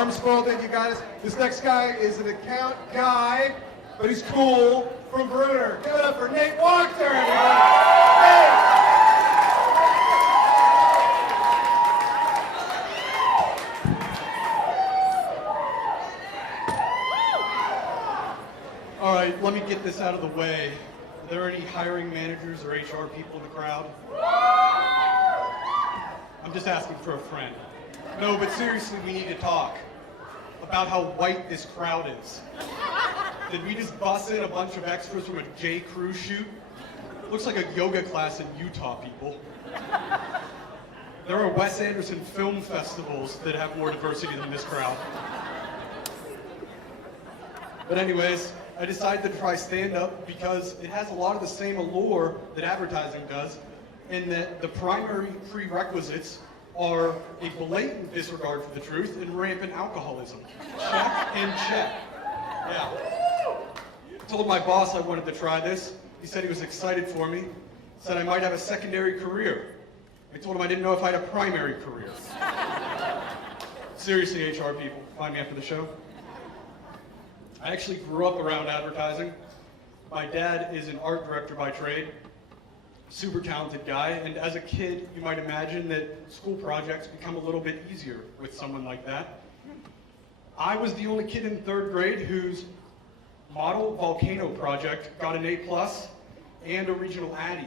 Arms full, thank you guys. This next guy is an account guy, but he's cool, from Bruner. Give it up for Nate Wachter, everybody. Nate! All right, let me get this out of the way. Are there any hiring managers or HR people in the crowd? I'm just asking for a friend. No, but seriously, we need to talk about how white this crowd is. Did we just bus in a bunch of extras from a J. Crew shoot? Looks like a yoga class in Utah, people. There are Wes Anderson film festivals that have more diversity than this crowd. But anyways, I decided to try stand-up because it has a lot of the same allure that advertising does, in that the primary prerequisites are a blatant disregard for the truth and rampant alcoholism. Check and check. Yeah. I told my boss I wanted to try this. He said he was excited for me. Said I might have a secondary career. I told him I didn't know if I had a primary career. Seriously, HR people, find me after the show. I actually grew up around advertising. My dad is an art director by trade, super talented guy, and as a kid, you might imagine that school projects become a little bit easier with someone like that. I was the only kid in third grade whose model volcano project got an A+ and a regional Addy.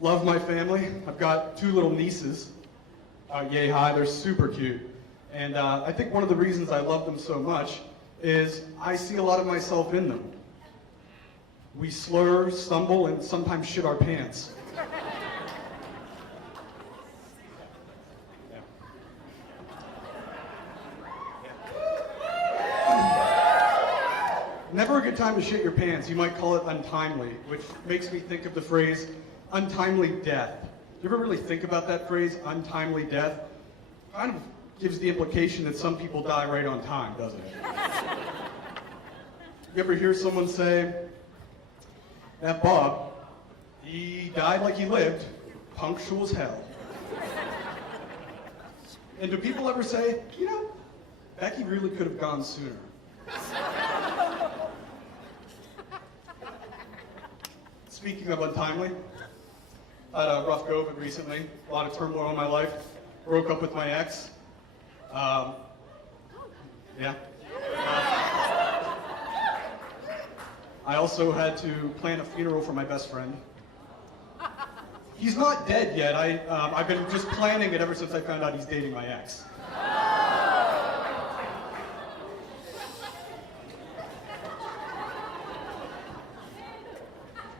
Love my family. I've got 2 little nieces. Yay high, they're super cute. And I think one of the reasons I love them so much is I see a lot of myself in them. We slur, stumble, and sometimes shit our pants. Never a good time to shit your pants. You might call it untimely, which makes me think of the phrase untimely death. Do you ever really think about that phrase, untimely death? Kind of gives the implication that some people die right on time, doesn't it? You ever hear someone say, that Bob, he died like he lived, punctual as hell. And do people ever say, you know, Becky really could have gone sooner? Speaking of untimely, I had a rough go of it recently. A lot of turmoil in my life. Broke up with my ex. Yeah. I also had to plan a funeral for my best friend. He's not dead yet. I've been just planning it ever since I found out he's dating my ex.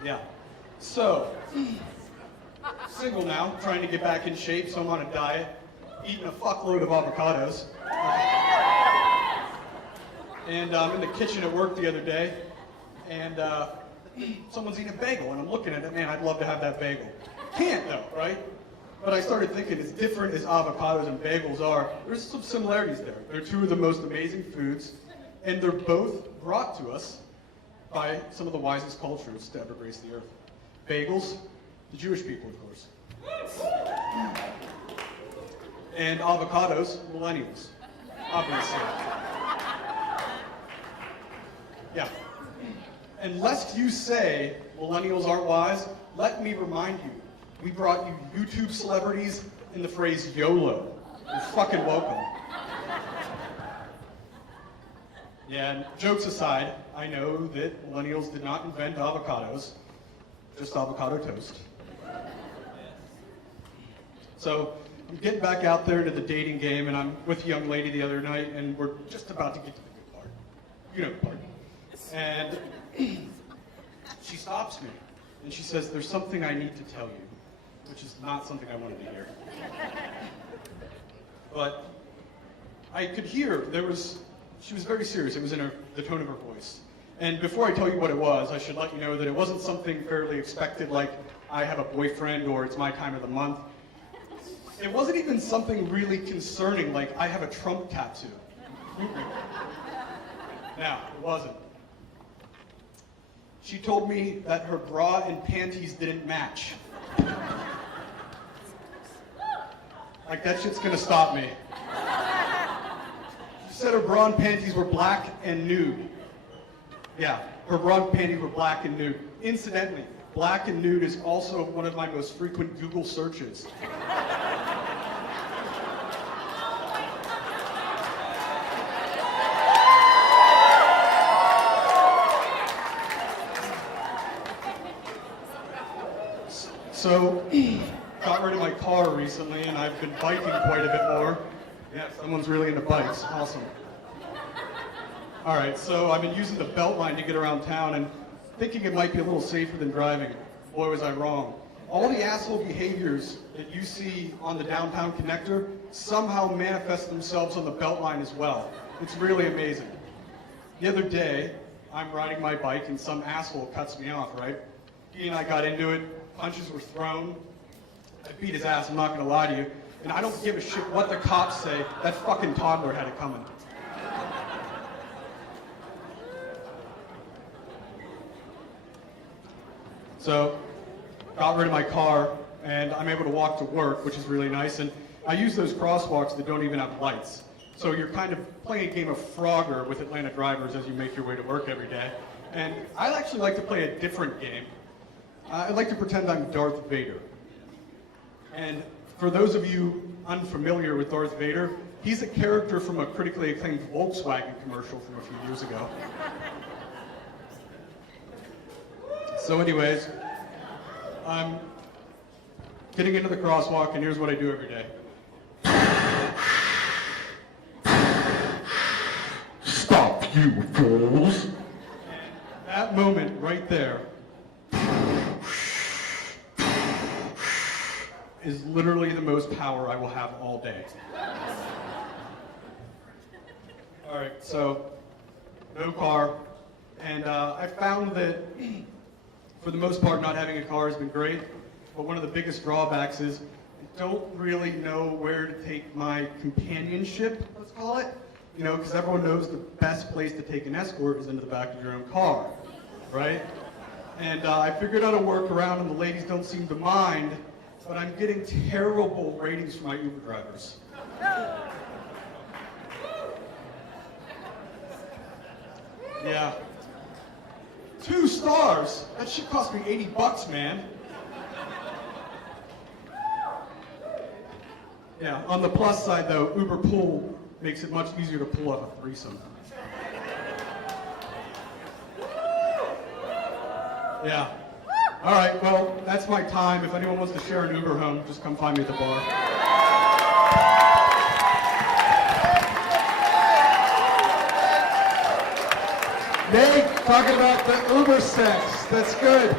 Yeah. So, single now, trying to get back in shape, so I'm on a diet, eating a fuckload of avocados. And I'm in the kitchen at work the other day, and someone's eating a bagel, and I'm looking at it, man, I'd love to have that bagel. Can't though, right? But I started thinking, as different as avocados and bagels are, there's some similarities there. They're 2 of the most amazing foods, and they're both brought to us by some of the wisest cultures to ever grace the earth. Bagels, the Jewish people, of course. And avocados, millennials, obviously. Yeah. And lest you say millennials aren't wise, let me remind you, we brought you YouTube celebrities in the phrase YOLO. You're fucking welcome. Yeah, and jokes aside, I know that millennials did not invent avocados, just avocado toast. So I'm getting back out there into the dating game, and I'm with a young lady the other night, and we're just about to get to the good part. You know the part. And she stops me, and she says, there's something I need to tell you, which is not something I wanted to hear. But I could hear she was very serious. It was in the tone of her voice. And before I tell you what it was, I should let you know that it wasn't something fairly expected like I have a boyfriend or it's my time of the month. It wasn't even something really concerning like I have a Trump tattoo. No, it wasn't. She told me that her bra and panties didn't match. Like, that shit's gonna stop me. She said her bra and panties were black and nude. Yeah, her bra and panties were black and nude. Incidentally, black and nude is also one of my most frequent Google searches. So, got rid of my car recently, and I've been biking quite a bit more. Yeah, someone's really into bikes. Awesome. All right, so I've been using the Beltline to get around town and thinking it might be a little safer than driving. Boy, was I wrong. All the asshole behaviors that you see on the downtown connector somehow manifest themselves on the Beltline as well. It's really amazing. The other day, I'm riding my bike and some asshole cuts me off, right? He and I got into it. Punches were thrown. I beat his ass, I'm not gonna lie to you. And I don't give a shit what the cops say. That fucking toddler had it coming. So, got rid of my car, and I'm able to walk to work, which is really nice. And I use those crosswalks that don't even have lights. So you're kind of playing a game of Frogger with Atlanta drivers as you make your way to work every day. And I actually like to play a different game. I like to pretend I'm Darth Vader. And for those of you unfamiliar with Darth Vader, he's a character from a critically acclaimed Volkswagen commercial from a few years ago. So anyways, I'm getting into the crosswalk, and here's what I do every day. Stop, you fools! That moment right there is literally the most power I will have all day. All right, so no car, and I found that for the most part not having a car has been great, but one of the biggest drawbacks is I don't really know where to take my companionship, let's call it, you know, because everyone knows the best place to take an escort is into the back of your own car, right? And I figured out a workaround, and the ladies don't seem to mind, but I'm getting terrible ratings from my Uber drivers. Yeah. 2 stars? That shit cost me $80, man. Yeah, on the plus side though, Uber Pool makes it much easier to pull off a threesome. Yeah. All right, well, that's my time. If anyone wants to share an Uber home, just come find me at the bar. Nate, talking about the Uber sex. That's good.